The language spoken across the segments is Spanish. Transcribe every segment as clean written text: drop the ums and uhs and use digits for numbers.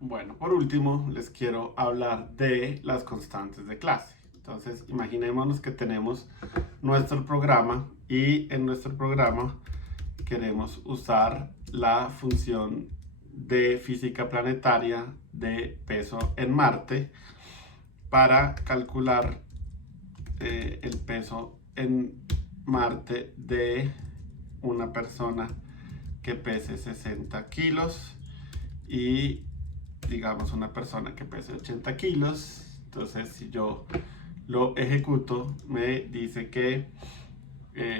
Bueno, por último, les quiero hablar de las constantes de clase. Entonces, imaginémonos que tenemos nuestro programa y en nuestro programa queremos usar la función de física planetaria de peso en Marte para calcular el peso en Marte de una persona que pese 60 kilos y digamos una persona que pese 80 kilos. Entonces si yo lo ejecuto me dice que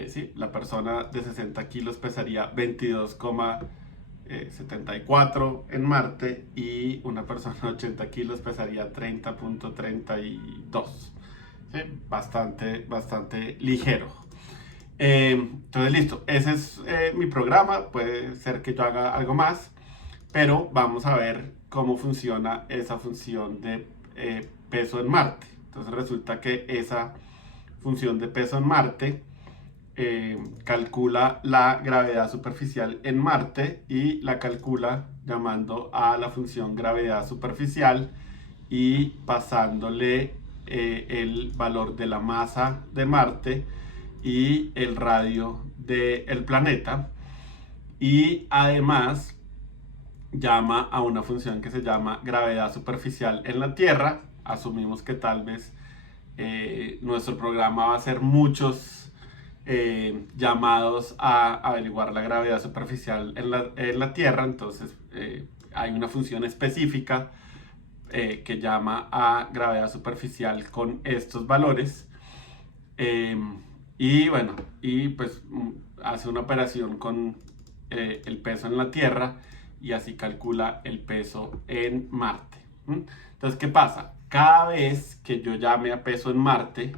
sí, la persona de 60 kilos pesaría 22,74 en Marte y una persona de 80 kilos pesaría 30,32. ¿Sí? Bastante ligero. Entonces listo, ese es mi programa, puede ser que yo haga algo más, pero vamos a ver cómo funciona esa función de peso en Marte. Entonces resulta que esa función de peso en Marte calcula la gravedad superficial en Marte y la calcula llamando a la función gravedad superficial y pasándole el valor de la masa de Marte y el radio del planeta. Y además llama a una función que se llama gravedad superficial en la Tierra. Asumimos que tal vez nuestro programa va a hacer muchos llamados a averiguar la gravedad superficial en la Tierra. Entonces hay una función específica que llama a gravedad superficial con estos valores. Eh, y bueno, y pues hace una operación con el peso en la Tierra y así calcula el peso en Marte. Entonces, ¿qué pasa? Cada vez que yo llame a peso en Marte,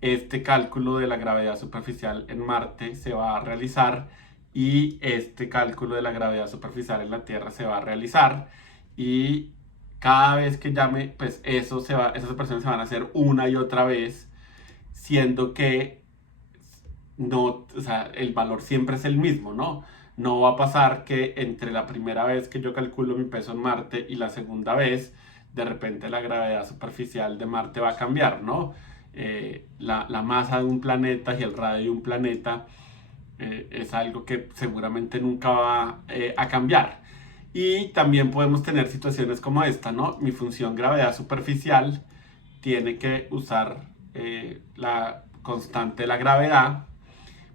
este cálculo de la gravedad superficial en Marte se va a realizar y este cálculo de la gravedad superficial en la Tierra se va a realizar y cada vez que llame, pues esas operaciones se van a hacer una y otra vez, siendo que no, o sea, el valor siempre es el mismo, ¿no? No va a pasar que entre la primera vez que yo calculo mi peso en Marte y la segunda vez, de repente la gravedad superficial de Marte va a cambiar, ¿no? La masa de un planeta y el radio de un planeta es algo que seguramente nunca va a cambiar. Y también podemos tener situaciones como esta, ¿no? Mi función gravedad superficial tiene que usar la constante de la gravedad,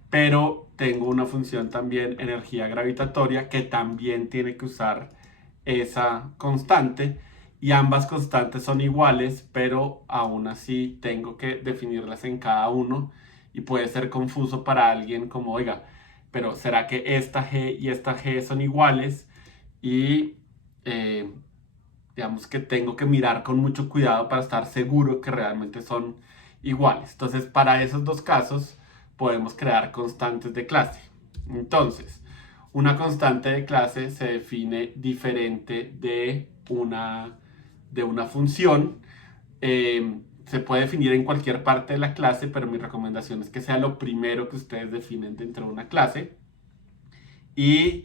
pero tengo una función también energía gravitatoria que también tiene que usar esa constante y ambas constantes son iguales, pero aún así tengo que definirlas en cada uno y puede ser confuso para alguien como, oiga, pero ¿será que esta G y esta G son iguales? Y eh, digamos que tengo que mirar con mucho cuidado para estar seguro que realmente son iguales. Entonces, para esos dos casos podemos crear constantes de clase. Entonces, una constante de clase se define diferente de una función. Se puede definir en cualquier parte de la clase, pero mi recomendación es que sea lo primero que ustedes definen dentro de una clase. Y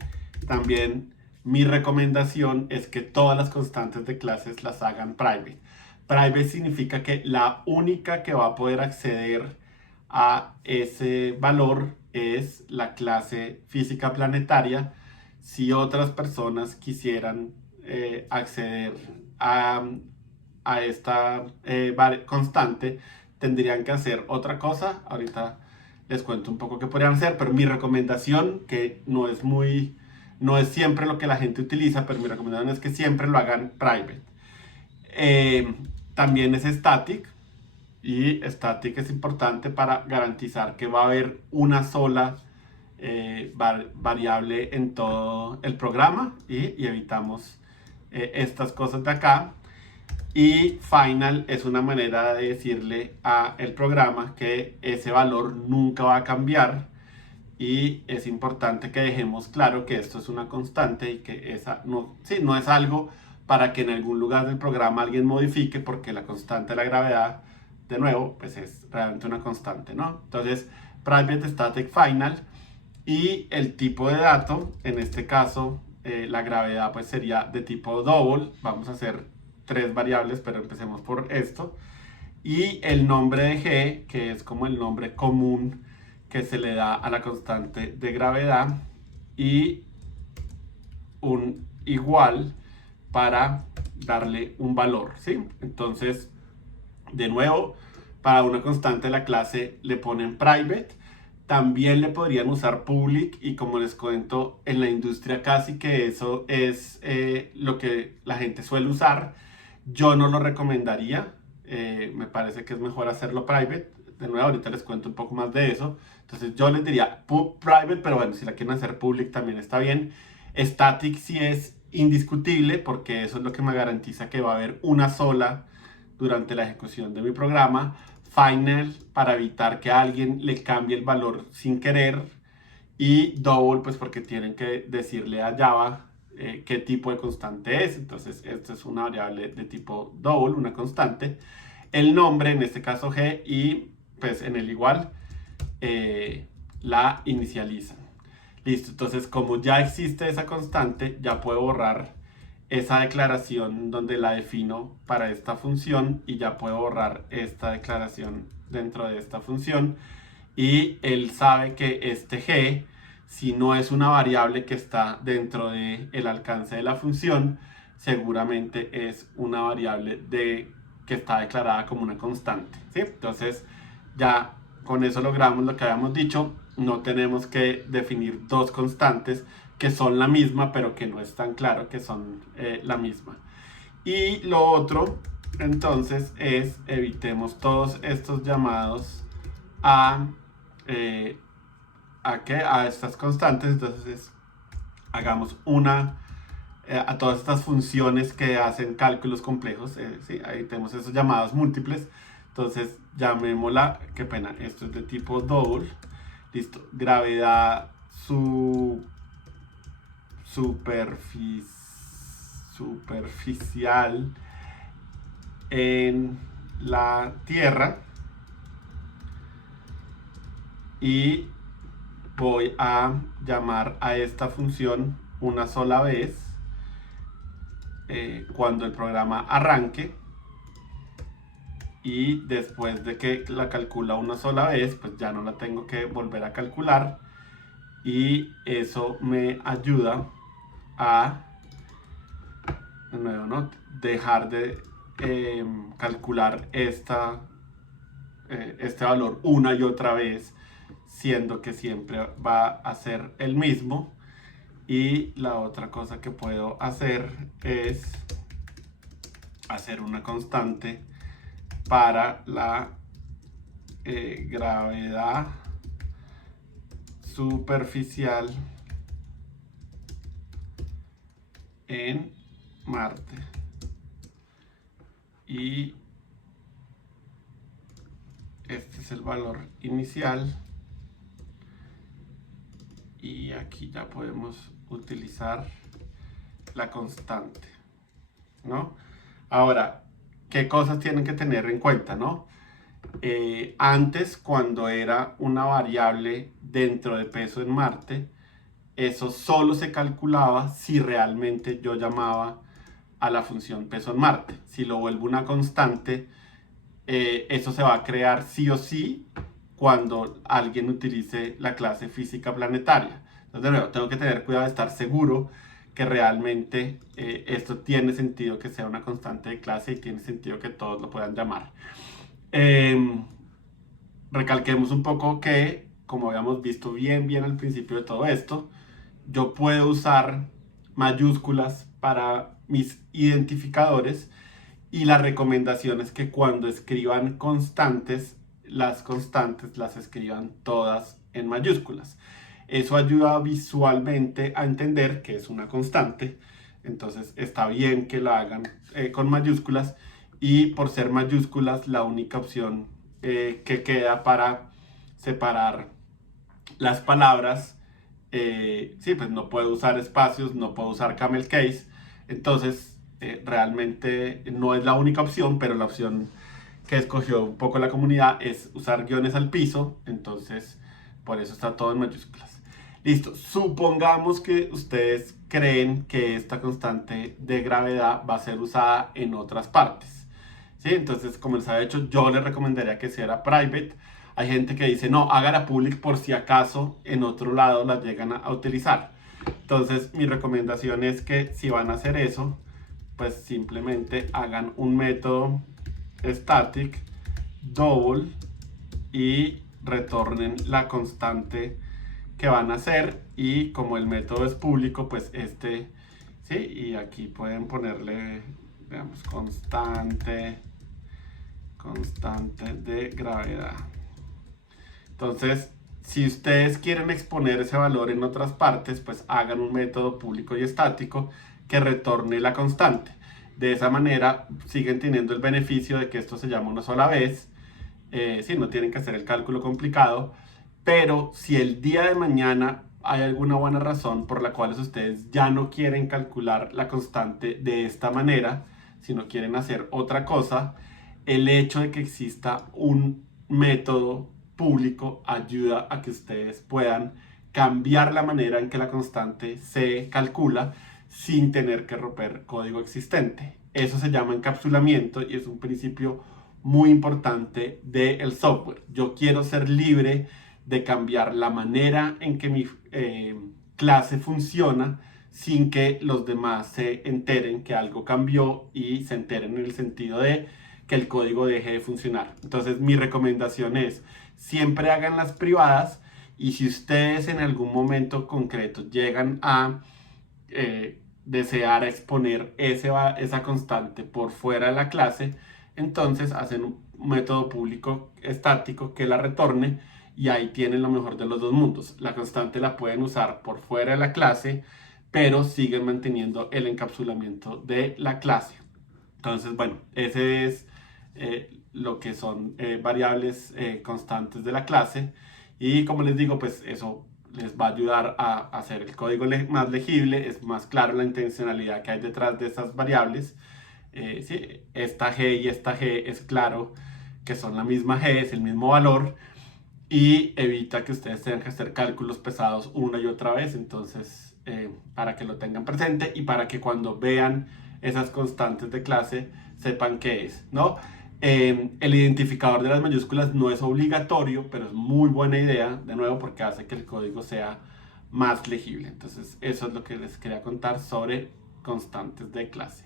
también mi recomendación es que todas las constantes de clases las hagan private. Private significa que la única que va a poder acceder a ese valor es la clase física planetaria. Si otras personas quisieran acceder a, a esta constante, tendrían que hacer otra cosa. Ahorita les cuento un poco qué podrían hacer, pero mi recomendación, que no es siempre lo que la gente utiliza, pero mi recomendación es que siempre lo hagan private. Eh, También es static, y static es importante para garantizar que va a haber una sola variable en todo el programa y evitamos estas cosas de acá. Y final es una manera de decirle al programa que ese valor nunca va a cambiar y es importante que dejemos claro que esto es una constante y que esa no, sí, no es algo para que en algún lugar del programa alguien modifique, porque la constante de la gravedad, de nuevo, pues es realmente una constante, ¿no? Entonces, private static final y el tipo de dato, en este caso la gravedad pues sería de tipo double. Vamos a hacer 3 variables, pero empecemos por esto. Y el nombre de G, que es como el nombre común que se le da a la constante de gravedad, y un igual para darle un valor, ¿sí? Entonces, de nuevo, para una constante de la clase le ponen private. También le podrían usar public, y como les cuento, en la industria casi que eso es lo que la gente suele usar. Yo no lo recomendaría. Me parece que es mejor hacerlo private. De nuevo, ahorita les cuento un poco más de eso. Entonces yo les diría private, pero bueno, si la quieren hacer public también está bien. Static sí es indiscutible, porque eso es lo que me garantiza que va a haber una sola durante la ejecución de mi programa. Final, para evitar que a alguien le cambie el valor sin querer. Y double, pues porque tienen que decirle a Java qué tipo de constante es. Entonces, esto es una variable de tipo double, una constante. El nombre, en este caso G, y pues en el igual la inicializan. Listo, entonces como ya existe esa constante, ya puedo borrar esa declaración donde la defino para esta función, y ya puedo borrar esta declaración dentro de esta función. Y él sabe que este G, si no es una variable que está dentro del alcance de la función, seguramente es una variable que está declarada como una constante, ¿sí? Entonces ya con eso logramos lo que habíamos dicho. No tenemos que definir dos constantes que son la misma, pero que no es tan claro que son la misma. Y lo otro, entonces, es evitemos todos estos llamados a estas constantes. Entonces hagamos a todas estas funciones que hacen cálculos complejos. Sí, ahí tenemos esos llamados múltiples. Entonces llamémosla, qué pena, esto es de tipo double. Listo, gravedad superficial en la Tierra. Y voy a llamar a esta función una sola vez cuando el programa arranque, y después de que la calcula una sola vez, pues ya no la tengo que volver a calcular, y eso me ayuda a, de nuevo, ¿no?, dejar de calcular este valor una y otra vez, siendo que siempre va a ser el mismo. Y la otra cosa que puedo hacer es hacer una constante para la gravedad superficial en Marte. Y este es el valor inicial. Y aquí ya podemos utilizar la constante, ¿no? Ahora, ¿qué cosas tienen que tener en cuenta, no? Antes, cuando era una variable dentro de peso en Marte, eso solo se calculaba si realmente yo llamaba a la función peso en Marte. Si lo vuelvo una constante, eso se va a crear sí o sí cuando alguien utilice la clase física planetaria. Entonces, de nuevo, tengo que tener cuidado de estar seguro que realmente esto tiene sentido que sea una constante de clase, y tiene sentido que todos lo puedan llamar. Recalquemos un poco que, como habíamos visto bien al principio de todo esto, yo puedo usar mayúsculas para mis identificadores, y la recomendación es que cuando escriban constantes, las constantes las escriban todas en mayúsculas. Eso ayuda visualmente a entender que es una constante. Entonces está bien que la hagan con mayúsculas, y por ser mayúsculas, la única opción que queda para separar las palabras, sí, pues no puedo usar espacios, no puedo usar camel case. Entonces realmente no es la única opción, pero la opción que escogió un poco la comunidad es usar guiones al piso. Entonces por eso está todo en mayúsculas. Listo, supongamos que ustedes creen que esta constante de gravedad va a ser usada en otras partes. ¿Sí? Entonces, como les había dicho, yo les recomendaría que sea private. Hay gente que dice, no, hágala public por si acaso en otro lado la llegan a utilizar. Entonces, mi recomendación es que si van a hacer eso, pues simplemente hagan un método static double y retornen la constante que van a hacer, y como el método es público, pues sí, y aquí pueden ponerle, digamos, constante de gravedad. Entonces, si ustedes quieren exponer ese valor en otras partes, pues hagan un método público y estático que retorne la constante. De esa manera siguen teniendo el beneficio de que esto se llama una sola vez. Sí, no tienen que hacer el cálculo complicado, pero si el día de mañana hay alguna buena razón por la cual ustedes ya no quieren calcular la constante de esta manera, sino quieren hacer otra cosa, el hecho de que exista un método público ayuda a que ustedes puedan cambiar la manera en que la constante se calcula sin tener que romper código existente. Eso se llama encapsulamiento y es un principio muy importante del software. Yo quiero ser libre de cambiar la manera en que mi clase funciona sin que los demás se enteren que algo cambió y se enteren en el sentido de que el código deje de funcionar. Entonces mi recomendación es siempre hagan las privadas, y si ustedes en algún momento concreto llegan a desear exponer esa constante por fuera de la clase, entonces hacen un método público estático que la retorne, y ahí tienen lo mejor de los dos mundos. La constante la pueden usar por fuera de la clase, pero siguen manteniendo el encapsulamiento de la clase. Entonces, bueno, ese es lo que son variables constantes de la clase, y como les digo, pues eso les va a ayudar a hacer el código más legible, es más claro la intencionalidad que hay detrás de esas variables. Sí, esta G y esta G es claro que son la misma G, es el mismo valor, y evita que ustedes tengan que hacer cálculos pesados una y otra vez. Entonces, para que lo tengan presente y para que cuando vean esas constantes de clase sepan qué es, ¿no? El identificador de las mayúsculas no es obligatorio, pero es muy buena idea, de nuevo, porque hace que el código sea más legible. Entonces, eso es lo que les quería contar sobre constantes de clase.